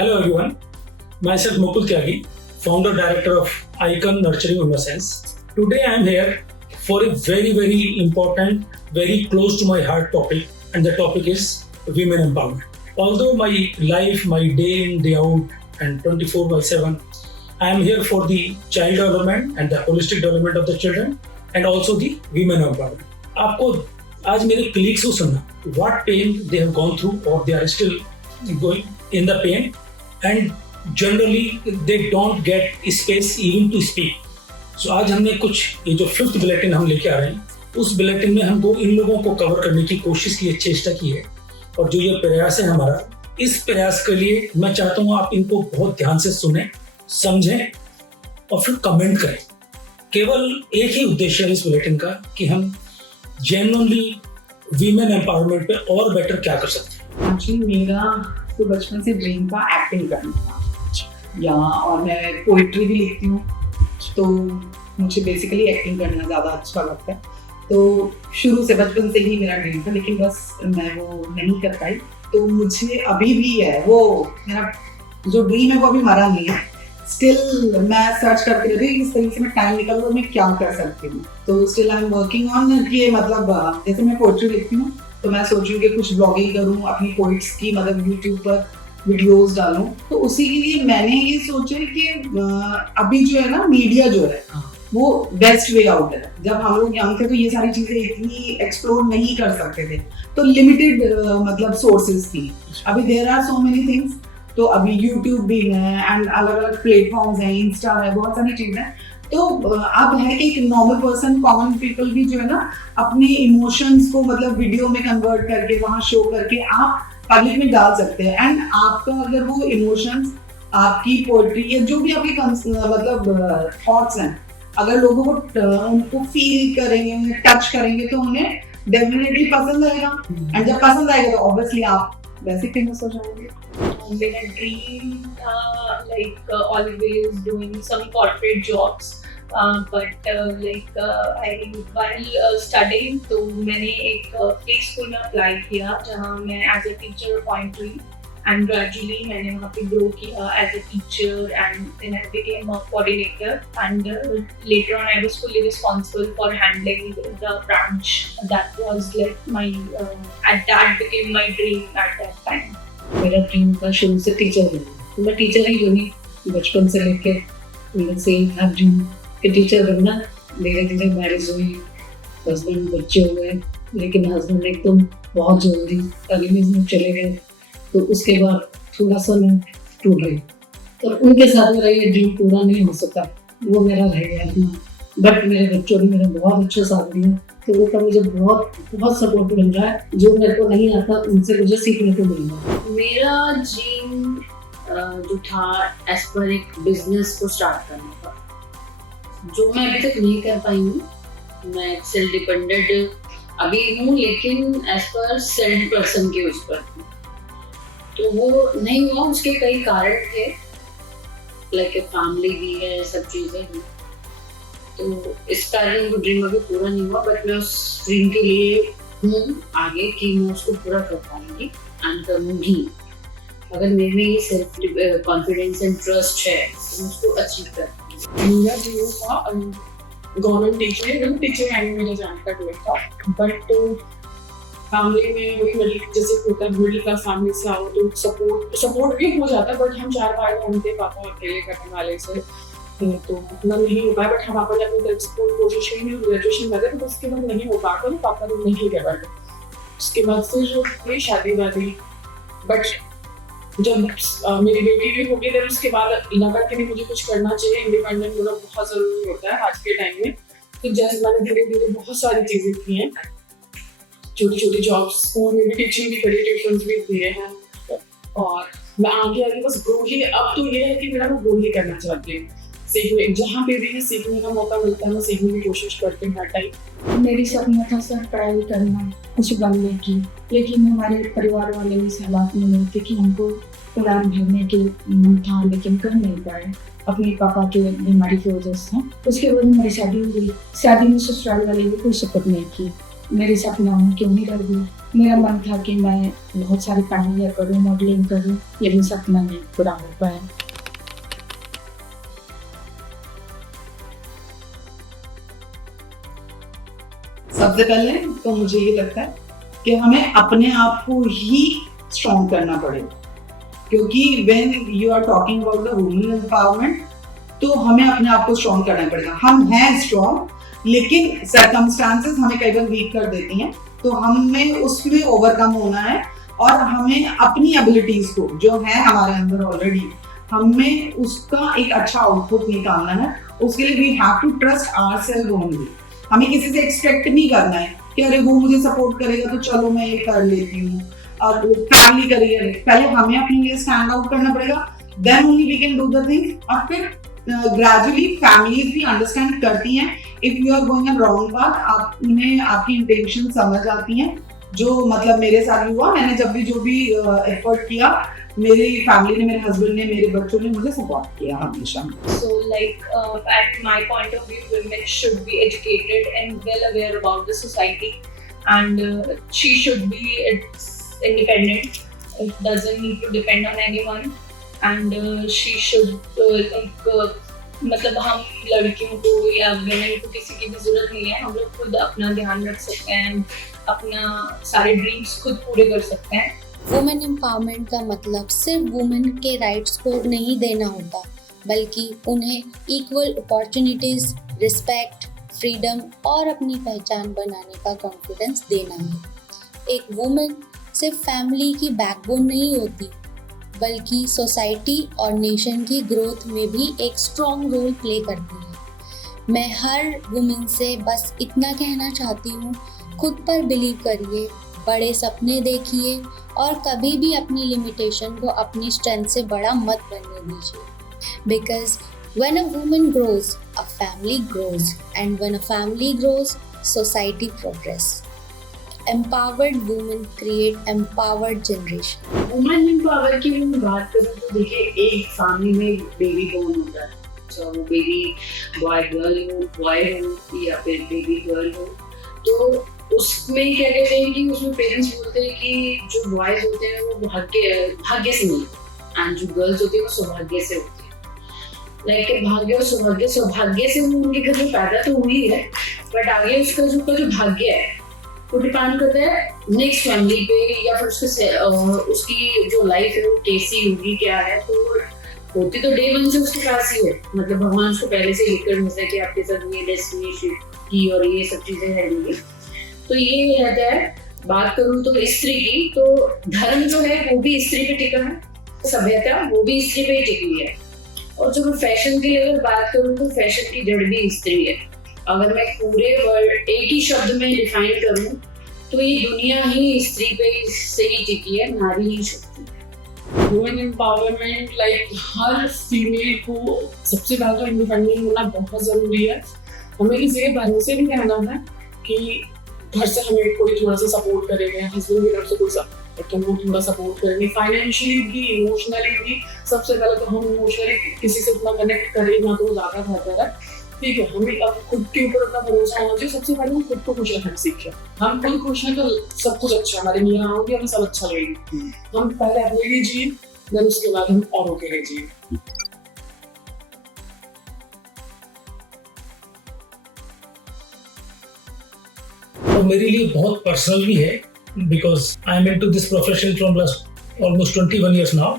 Hello everyone, myself Mukul Tyagi, founder director of Icon Nurturing Innocence. Today I am here for a very important, very close to my heart topic, and the topic is women empowerment. Although my life, my day in, day out, and 24/7, I am here for the child development and the holistic development of the children and also the women empowerment. आपको आज मेरे colleagues को सुनना what pain they have gone through or they are still going in the pain and generally they don't get space even to speak. So आज हमने कुछ ये जो 5th बुलेटिन हम लेके आ रहे हैं उस बुलेटिन में हमको इन लोगों को कवर करने की कोशिश की है, चेष्टा की है और जो ये प्रयास है हमारा, इस प्रयास के लिए मैं चाहता हूँ आप इनको बहुत ध्यान से सुने, समझें और फिर कमेंट करें. केवल एक ही उद्देश्य है इस बुलेटिन का कि हम जेन्युइनली वीमेन एम्पावरमेंट पे और बेटर क्या कर सकते हैं. एक्चुअली मेरा तो बचपन से ड्रीम था एक्टिंग करना था या और मैं पोइट्री भी लिखती हूँ तो मुझे बेसिकली एक्टिंग करना ज़्यादा अच्छा लगता है. तो शुरू से बचपन से ही मेरा ड्रीम था लेकिन बस मैं वो नहीं कर पाई. तो मुझे अभी भी है वो मेरा जो ड्रीम है वो अभी मरा नहीं है. स्टिल मैं सर्च करती रहती हूँ किस तरीके से मैं टाइम निकालूँ और मैं क्या कर सकती हूँ. तो still I am working on कि मतलब जैसे मैं पोइट्री लिखती हूँ तो मैं सोच रही हूँ कि कुछ ब्लॉगिंग करूँ अपनी पोइट्स की, मतलब यूट्यूब पर वीडियोस डालूं. तो उसी के लिए मैंने ये सोचा कि अभी जो है ना मीडिया जो है वो बेस्ट वे आउट है. जब हम लोग यंग थे तो ये सारी चीजें इतनी एक्सप्लोर नहीं कर सकते थे तो लिमिटेड मतलब सोर्सेज थी. अभी there are so many things. तो अभी यूट्यूब भी है एंड अलग अलग प्लेटफॉर्म्स हैं, इंस्टा है, बहुत सारी चीजें. तो अब है कि एक नॉर्मल पर्सन, कॉमन पीपल भी जो है ना अपने इमोशंस को मतलब वीडियो में कन्वर्ट करके वहाँ शो करके आप पब्लिक में डाल सकते हैं. एंड आपका अगर वो इमोशंस, आपकी पोएट्री या जो भी आपके मतलब थॉट्स हैं, अगर लोगों को उनको फील करेंगे, टच करेंगे तो उन्हें डेफिनेटली पसंद आएगा. एंड जब पसंद आएगा तो ऑब्वियसली आप वैसे फेमस हो जाओगे. मेरा ड्रीम था like always doing some corporate jobs, but like I while studying तो मैंने एक प्ले स्कूल में अप्लाई किया जहाँ मैं एज ए टीचर अपॉइंट हुई and gradually मैंने वहाँ पे grow किया as a teacher and then I became a coordinator and later on I was fully responsible for handling the branch. That was like my and that became my dream at that time. मेरा dream था शुरू से teacher बनना. तो मैं teacher ही बनी बचपन से लेके. मेरा सेम था ड्रीम कि टीचर बनना. धीरे धीरे मैरिज हुई, हस्बैंड बच्चे हो गए, लेकिन हस्बैंड एकदम बहुत जल्दी टेलीविजन में चले गए. तो उसके बाद थोड़ा सा मैं टूट गई. तो उनके साथ मेरा ये ड्रीम पूरा नहीं हो सका, वो मेरा रह गया अपना. बट मेरे बच्चों ने मेरा बहुत अच्छा साथ दिया तो वो का मुझे बहुत सपोर्ट मिल रहा है. जो मेरे को नहीं आता उनसे मुझे सीखने को मिल रहा है. मेरा ड्रीम जो था एज पर एक बिजनेस को स्टार्ट करने का, जो मैं अभी तक नहीं कर पाई हूँ. मैं सेल्फ डिपेंडेंट अभी हूँ लेकिन एज पर सेल्फ पर्सन के उस पर तो वो नहीं हुआ. उसके कई कारण थे, लाइक फैमिली भी है, सब चीज़ें हैं. तो इस कारण वो ड्रीम अभी पूरा नहीं हुआ. बट मैं उस ड्रीम के लिए हूँ आगे कि मैं उसको पूरा कर पाऊंगी एंड करूँगी. अगर मेरे में ये सेल्फ कॉन्फिडेंस एंड ट्रस्ट है तो मैं उसको अचीव कर पाऊंगी. मेरा ड्रीम था गवर्नमेंट टीचर लाइन में मेरा जाने का ड्रीम था. बट फैमिली में वही मिडिल जैसे होता है, मिडिल क्लास फैमिली से आओ तो सपोर्ट भी हो जाता है. बट हम 4 भाई बहन थे, पापा अकेले करने वाले से तो उतना नहीं हो पाया. बट हम पापा ने अपनी तरफ से पूरी कोशिश की, ग्रेजुएशन कर तो उसके बाद नहीं हो पाया तो पापा ने नहीं किया. बट उसके बाद फिर हुई शादी वादी. बट जब मेरी बेटी भी होगी तब उसके बाद लगा कि मुझे कुछ करना चाहिए. इंडिपेंडेंट होना बहुत ज़रूरी होता है आज के टाइम में. तो जैसे मैंने धीरे धीरे बहुत सारी चीज़ें की हैं, छोटी छोटी जॉब्स, स्कूल में भी टीचिंग भी करी, ट्यूशन्स भी दिए हैं. और मैं आगे बस ग्रो ही. अब तो ये है कि मेरा मैं ग्रो ही करना चाहती हूँ. सीखने जहाँ पे भी सीखने का मौका मिलता है मैं सीखने की कोशिश करती हूँ हर टाइम. मेरी सपना था सर ट्राई करना, कुछ बनने की, लेकिन हमारे परिवार वाले भी सहमत नहीं होते कि हमको उड़ान भरने के मन था लेकिन कर नहीं पाए अपने पापा के बीमारी की वजह से. उसके बाद हमारी शादी हो गई. शादी में ससुराल वाले भी कोई सपोर्ट नहीं की. मेरे सपना में क्यों नहीं कर दिया। मेरा मन था कि मैं बहुत सारी पढ़ाइयाँ करूँ, मॉडलिंग करूँ, लेकिन सपना नहीं पूरा हो पाया। सबसे पहले तो मुझे ये लगता है कि हमें अपने आप को ही स्ट्रॉन्ग करना पड़ेगा, क्योंकि when you are talking about the women empowerment तो हमें अपने आप को स्ट्रॉन्ग करना पड़ेगा। हम हैं स्ट्रॉन्ग, लेकिन सर्कमस्टांसेस हमें कई बार वीक कर देती हैं, तो हमें उसमें ओवरकम होना है और हमें अपनी एबिलिटीज को जो है हमारे अंदर ऑलरेडी, हमें उसका एक अच्छा आउटपुट निकालना है। उसके लिए we have to trust ourself only. हमें किसी से एक्सपेक्ट नहीं करना है कि अरे वो मुझे सपोर्ट करेगा तो चलो मैं ये कर लेती हूँ, और फैमिली करियर, पहले हमें अपने लिए स्टैंड आउट करना पड़ेगा, then only we can do the things. और फिर ग्रेजुअली फैमिलीज भी अंडरस्टैंड करती हैं if you are going in wrong path, आप उन्हें आपकी इंटेंशन समझ आती हैं। जो मतलब मेरे साथ हुआ, मैंने जब भी जो भी एफर्ट किया, मेरी फैमिली ने, मेरे हस्बैंड ने, मेरे बच्चों ने मुझे सपोर्ट किया हमेशा। So, like at my point of view, women should be educated and well aware about the society, and she should be independent. It doesn't need to depend on anyone, and she should मतलब हम लड़कियों को या women को किसी की भी जरूरत नहीं है। हम लोग खुद अपना ध्यान रख सकते हैं, अपना सारे ड्रीम्स खुद पूरे कर सकते हैं। वुमेन एम्पावरमेंट का मतलब सिर्फ वुमेन के राइट्स को नहीं देना होता, बल्कि उन्हें इक्वल अपॉर्चुनिटीज, रिस्पेक्ट, फ्रीडम और अपनी पहचान बनाने का कॉन्फिडेंस देना है। एक वुमेन सिर्फ फैमिली की बैकबोन नहीं होती, बल्कि सोसाइटी और नेशन की ग्रोथ में भी एक स्ट्रॉन्ग रोल प्ले करती है। मैं हर वुमेन से बस इतना कहना चाहती हूँ, खुद पर बिलीव करिए, बड़े सपने देखिए और कभी भी अपनी लिमिटेशन को अपनी स्ट्रेंथ से बड़ा मत बनने दीजिए। Because when a woman grows, a family grows, and when a family grows, society progress. Empowered women create empowered generation. Women empower की मैं बात करूँ तो देखिए, एक फैमिली में बेबी बोर्न होता है, तो वो बेबी बॉय हो या फिर बेबी गर्ल हो, तो उसमें क्या कहते हैं कि उसमें पेरेंट्स बोलते हैं कि जो बॉयज होते हैं वो भाग्य से मिलते हैं, एंड जो गर्ल्स होती है वो सौभाग्य से होती है। लाइक भाग्य और सौभाग्य से वो उनके घर में पैदा तो हुई है, बट आगे उसका जो भाग्य है वो डिपेंड करता है नेक्स्ट फैमिली पे, या फिर उसकी जो लाइफ है वो कैसी होगी, क्या है। तो होती तो डे वन से उसके पास ही है, मतलब भगवान उसको पहले से लिखकर भेजता है कि आपके साथ ये डेस्टिनेशन की और ये सब चीजें रहेंगी। तो ये रहता है। बात करूँ तो स्त्री की, तो धर्म जो है वो भी स्त्री पे टिका है, सभ्यता वो भी स्त्री पे ही टिकी है। और जो मैं फैशन की अगर बात करूँ तो फैशन की जड़ भी स्त्री है। अगर मैं पूरे वर्ड एक ही शब्द में डिफाइन करूँ तो ये दुनिया ही स्त्री पे से ही टिकी है, नारी ही शक्ति है। वुमेन एम्पावरमेंट लाइक हर फीमेल को सबसे पहले तो इंडिपेंडेंट होना बहुत जरूरी है। हमें किसी के भरोसे नहीं रहना है कि घर से हमें कोई थोड़ा सा सपोर्ट करेगा, हस्बैंड की तरफ से कोई तो वो थोड़ा सपोर्ट करेंगे, फाइनेंशियली भी, इमोशनली भी। सबसे पहले तो हम इमोशनली किसी से उतना कनेक्ट करें ना तो ज्यादा बेहतर है। ठीक है, हमें अब खुद के ऊपर अपना भरोसा होना चाहिए। सबसे पहले हम खुद को खुश रखना सीखें। हम खुद खुश हैं तो सब कुछ अच्छा, हमारे नियम होंगे, हमें सब अच्छा लगेगा। हम पहले अपने लिए जिए, देन उसके बाद हम औरों के लिए जिए। और मेरे लिए बहुत पर्सनल भी है, because I am into this profession from last almost 21 years now.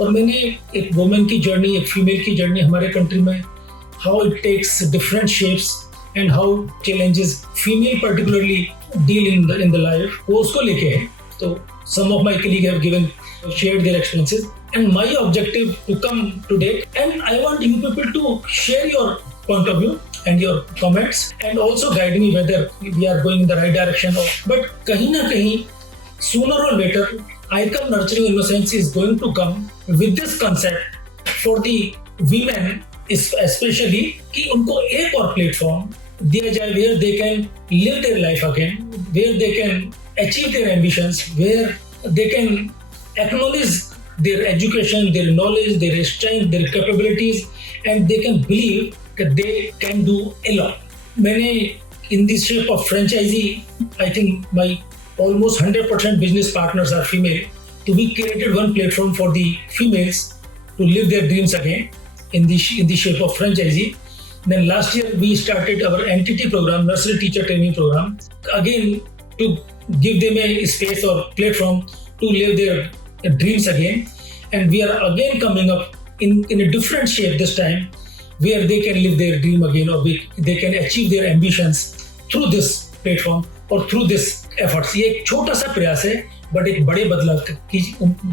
और मैंने एक वुमेन की जर्नी, एक फीमेल की जर्नी हमारे कंट्री में, how it takes different shapes and how challenges female particularly deal in the life, वो उसको लेके है। तो some of my colleagues have shared their experiences, and my objective to come today, and I want you people to share your point of view and your comments and also guide me whether we are going in the right direction or, but kahin na kahin sooner or later Icon Nurturing Innocence is going to come with this concept for the women especially, कि उनको एक और platform दिया जाए where they can live their life again, where they can achieve their ambitions, where they can acknowledge their education, their knowledge, their strength, their capabilities, and they can believe that they can do a lot. मैंने in the shape of franchisee I think my almost 100% business partners are female. So we created one platform for the females to live their dreams again in the shape of franchisee. Then last year we started our NTT program, Nursery Teacher Training Program, again to give them a space or platform to live their dreams again. And we are again coming up in a different shape this time, where they can live their dream again, or they can achieve their ambitions through this platform or through this efforts. ये एक छोटा सा प्रयास है, but एक बड़े बदलाव की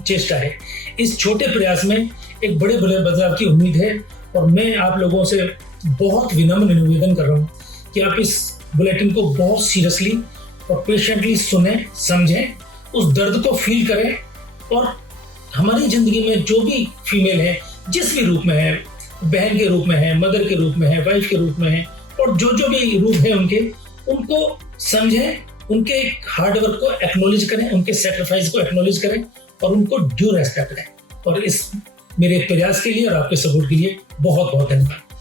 चेष्टा है. इस छोटे प्रयास में एक बड़े बदलाव की उम्मीद है, और मैं आप लोगों से बहुत विनम्र निवेदन कर रहा हूँ कि आप इस बुलेटिन को बहुत सीरियसली और पेशेंटली सुने, समझें, उस दर्द को फील करें, और हमारी जिंदगी में जो भी फीमेल है, जिस भी रूप में है, बहन के रूप में है, मदर के रूप में है, वाइफ के रूप में है, और जो भी रूप है उनको समझें, उनके हार्डवर्क को एक्नॉलेज करें, उनके सेक्रीफाइस को एक्नॉलेज करें, और उनको ड्यू रेस्पेक्ट दें. और इस मेरे प्रयास के लिए और आपके सपोर्ट के लिए बहुत बहुत धन्यवाद.